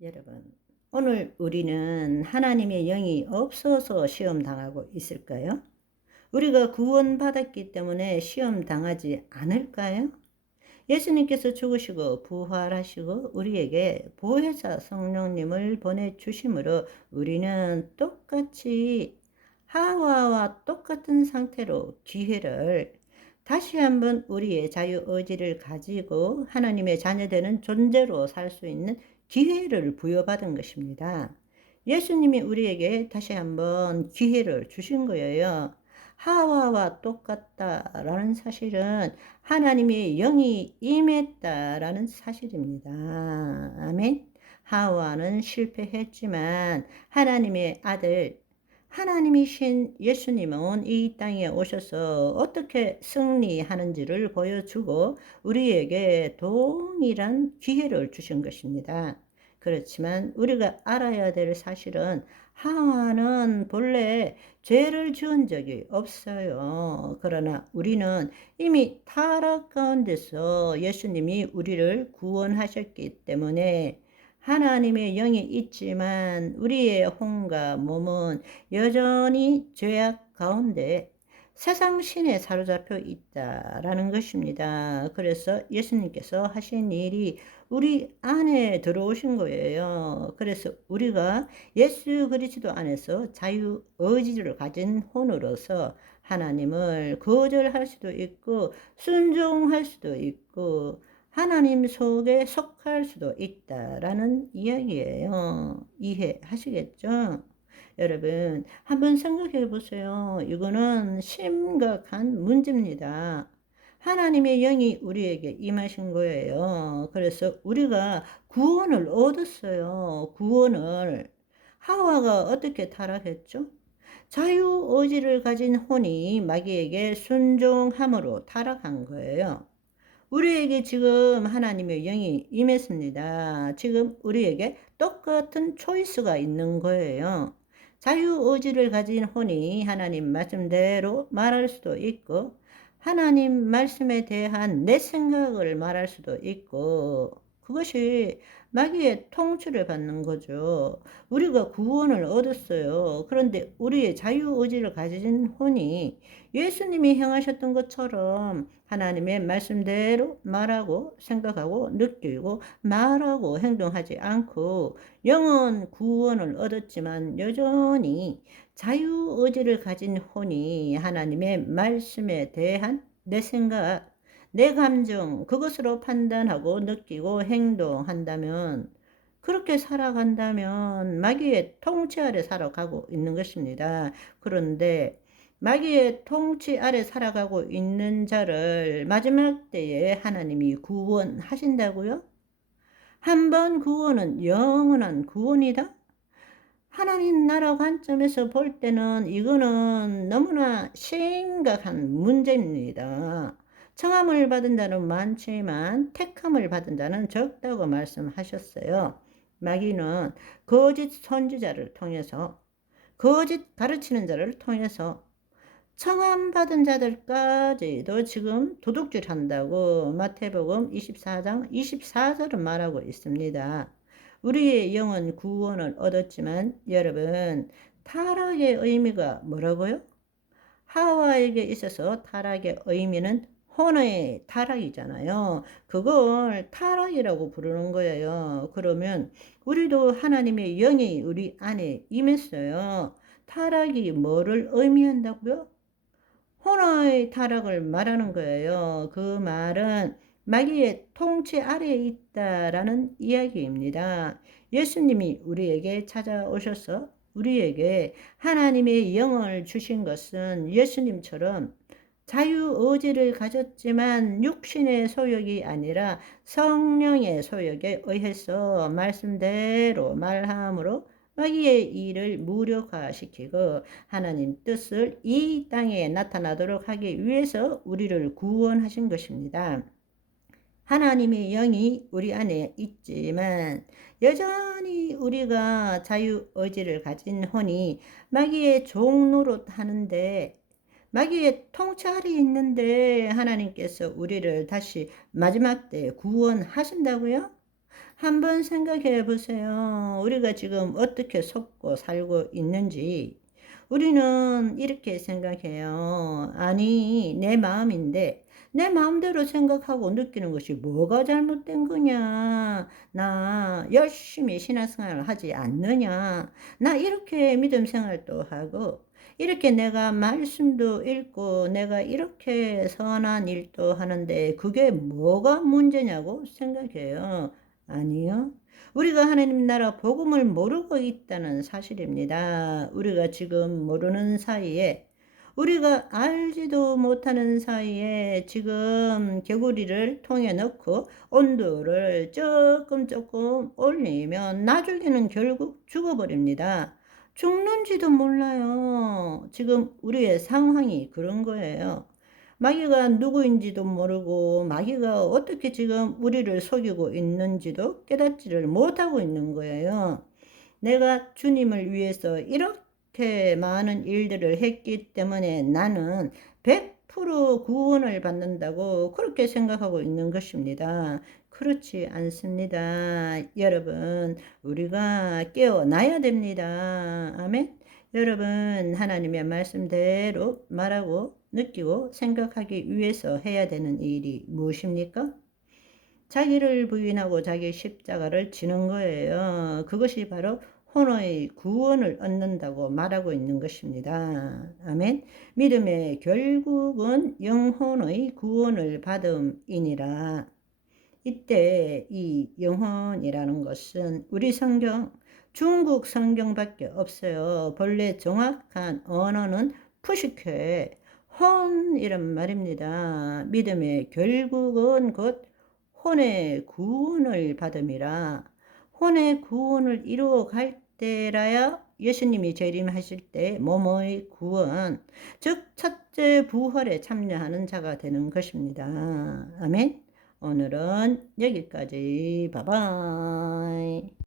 여러분, 오늘 우리는 하나님의 영이 없어서 시험 당하고 있을까요? 우리가 구원받았기 때문에 시험 당하지 않을까요? 예수님께서 죽으시고 부활하시고 우리에게 보혜사 성령님을 보내주심으로 우리는 똑같이 하와와 똑같은 상태로 기회를 다시 한번 우리의 자유의지를 가지고 하나님의 자녀되는 존재로 살 수 있는 기회를 부여받은 것입니다. 예수님이 우리에게 다시 한번 기회를 주신 거예요. 하와와 똑같다라는 사실은 하나님의 영이 임했다라는 사실입니다. 아멘. 하와는 실패했지만 하나님의 아들 하나님이신 예수님은 이 땅에 오셔서 어떻게 승리하는지를 보여주고 우리에게 동일한 기회를 주신 것입니다. 그렇지만 우리가 알아야 될 사실은 하와는 본래 죄를 지은 적이 없어요. 그러나 우리는 이미 타락 가운데서 예수님이 우리를 구원하셨기 때문에 하나님의 영이 있지만 우리의 혼과 몸은 여전히 죄악 가운데 세상 신에 사로잡혀 있다라는 것입니다. 그래서 예수님께서 하신 일이 우리 안에 들어오신 거예요. 그래서 우리가 예수 그리스도 안에서 자유 의지를 가진 혼으로서 하나님을 거절할 수도 있고 순종할 수도 있고 하나님 속에 속할 수도 있다라는 이야기예요. 이해하시겠죠? 여러분, 한번 생각해 보세요. 이거는 심각한 문제입니다. 하나님의 영이 우리에게 임하신 거예요. 그래서 우리가 구원을 얻었어요. 구원을. 하와가 어떻게 타락했죠? 자유의지를 가진 혼이 마귀에게 순종함으로 타락한 거예요. 우리에게 지금 하나님의 영이 임했습니다. 지금 우리에게 똑같은 초이스가 있는 거예요. 자유의지를 가진 혼이 하나님 말씀대로 말할 수도 있고 하나님 말씀에 대한 내 생각을 말할 수도 있고 그것이 마귀의 통치를 받는 거죠. 우리가 구원을 얻었어요. 그런데 우리의 자유의지를 가진 혼이 예수님이 행하셨던 것처럼 하나님의 말씀대로 말하고 생각하고 느끼고 말하고 행동하지 않고 영은 구원을 얻었지만 여전히 자유의지를 가진 혼이 하나님의 말씀에 대한 내 생각, 내 감정, 그것으로 판단하고 느끼고 행동한다면 그렇게 살아간다면 마귀의 통치 아래 살아가고 있는 것입니다. 그런데 마귀의 통치 아래 살아가고 있는 자를 마지막 때에 하나님이 구원하신다고요? 한 번 구원은 영원한 구원이다? 하나님 나라 관점에서 볼 때는 이거는 너무나 심각한 문제입니다. 청함을 받은 자는 많지만 택함을 받은 자는 적다고 말씀하셨어요. 마귀는 거짓 선지자를 통해서 거짓 가르치는 자를 통해서 청함받은 자들까지도 지금 도둑질한다고 마태복음 24장 24절은 말하고 있습니다. 우리의 영은 구원을 얻었지만 여러분 타락의 의미가 뭐라고요? 하와에게 있어서 타락의 의미는 혼의 타락이잖아요. 그걸 타락이라고 부르는 거예요. 그러면 우리도 하나님의 영이 우리 안에 임했어요. 타락이 뭐를 의미한다고요? 혼의 타락을 말하는 거예요. 그 말은 마귀의 통치 아래에 있다라는 이야기입니다. 예수님이 우리에게 찾아오셔서 우리에게 하나님의 영을 주신 것은 예수님처럼 자유의지를 가졌지만 육신의 소욕이 아니라 성령의 소욕에 의해서 말씀대로 말함으로 마귀의 일을 무력화시키고 하나님 뜻을 이 땅에 나타나도록 하기 위해서 우리를 구원하신 것입니다. 하나님의 영이 우리 안에 있지만 여전히 우리가 자유의지를 가진 혼이 마귀의 종노릇 하는데 마귀의 통치 아래 있는데 하나님께서 우리를 다시 마지막 때 구원하신다고요? 한번 생각해 보세요. 우리가 지금 어떻게 속고 살고 있는지. 우리는 이렇게 생각해요. 아니, 내 마음인데, 내 마음대로 생각하고 느끼는 것이 뭐가 잘못된 거냐? 나 열심히 신앙생활을 하지 않느냐? 나 이렇게 믿음 생활도 하고, 이렇게 내가 말씀도 읽고, 내가 이렇게 선한 일도 하는데, 그게 뭐가 문제냐고 생각해요. 아니요. 우리가 하나님 나라 복음을 모르고 있다는 사실입니다. 우리가 지금 모르는 사이에, 우리가 알지도 못하는 사이에 지금 개구리를 통에 넣고 온도를 조금 올리면 나중에는 결국 죽어버립니다. 죽는지도 몰라요. 지금 우리의 상황이 그런 거예요. 마귀가 누구인지도 모르고 마귀가 어떻게 지금 우리를 속이고 있는지도 깨닫지를 못하고 있는 거예요. 내가 주님을 위해서 이렇게 많은 일들을 했기 때문에 나는 100% 구원을 받는다고 그렇게 생각하고 있는 것입니다. 그렇지 않습니다. 여러분, 우리가 깨어나야 됩니다. 아멘. 여러분, 하나님의 말씀대로 말하고 느끼고 생각하기 위해서 해야 되는 일이 무엇입니까? 자기를 부인하고 자기 십자가를 지는 거예요. 그것이 바로 혼의 구원을 얻는다고 말하고 있는 것입니다. 아멘. 믿음의 결국은 영혼의 구원을 받음이니라. 이때 이 영혼이라는 것은 우리 성경, 중국 성경밖에 없어요. 본래 정확한 언어는 푸시케, 혼이란 말입니다. 믿음의 결국은 곧 혼의 구원을 받음이라. 혼의 구원을 이루어 갈 때라야 예수님이 재림하실 때 몸의 구원, 즉 첫째 부활에 참여하는 자가 되는 것입니다. 아멘. 오늘은 여기까지. 바이바이.